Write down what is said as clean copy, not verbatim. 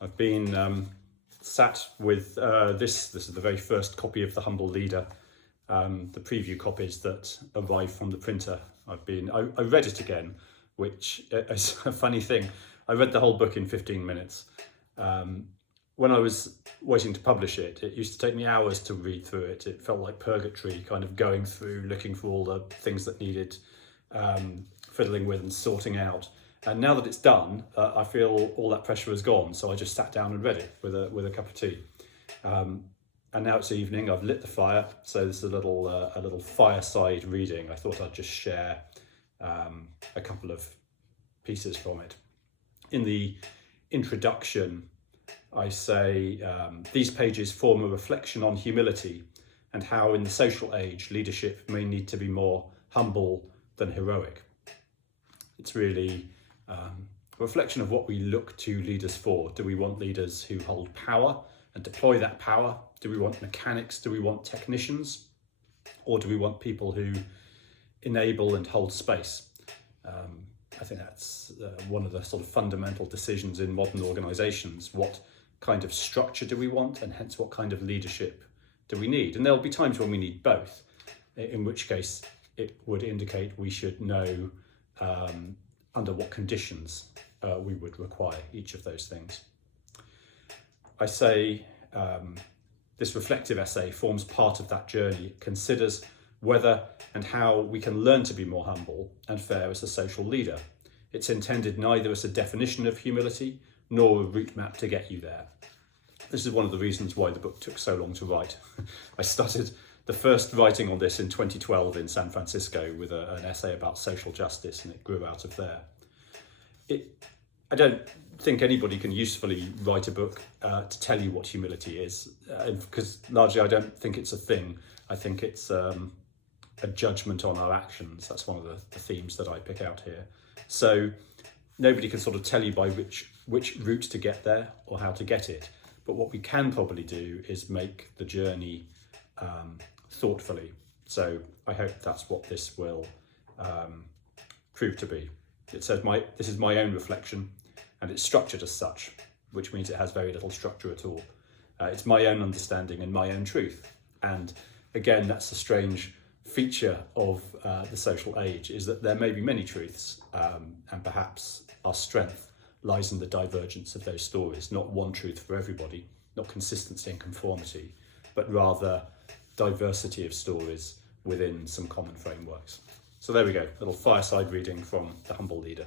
I've been sat with this is the very first copy of The Humble Leader, the preview copies that arrived from the printer. I read it again, which is a funny thing. I read the whole book in 15 minutes. When I was waiting to publish it, it used to take me hours to read through it. It felt like purgatory, kind of going through, looking for all the things that needed fiddling with and sorting out. And now that it's done, I feel all that pressure is gone. So I just sat down and read it with a cup of tea. And now it's evening. I've lit the fire, so there's a little fireside reading. I thought I'd just share a couple of pieces from it. In the introduction, I say these pages form a reflection on humility and how in the social age leadership may need to be more humble than heroic. It's really a reflection of what we look to leaders for. Do we want leaders who hold power and deploy that power? Do we want mechanics? Do we want technicians? Or do we want people who enable and hold space? I think that's one of the sort of fundamental decisions in modern organisations. What kind of structure do we want, and hence what kind of leadership do we need? And there'll be times when we need both, in which case it would indicate we should know under what conditions we would require each of those things. I say this reflective essay forms part of that journey. It considers whether and how we can learn to be more humble and fair as a social leader. It's intended neither as a definition of humility nor a route map to get you there. This is one of the reasons why the book took so long to write. I started the first writing on this in 2012 in San Francisco with an essay about social justice, and it grew out of there. I don't think anybody can usefully write a book to tell you what humility is, because largely I don't think it's a thing. I think it's a judgment on our actions. That's one of the themes that I pick out here. So nobody can sort of tell you by which route to get there or how to get it. But what we can probably do is make the journey thoughtfully. So I hope that's what this will prove to be. It says this is my own reflection, and it's structured as such, which means it has very little structure at all. It's my own understanding and my own truth. And again, that's a strange feature of the social age, is that there may be many truths, and perhaps our strength lies in the divergence of those stories. Not one truth for everybody, not consistency and conformity, but rather diversity of stories within some common frameworks. So there we go, a little fireside reading from The Humble Leader.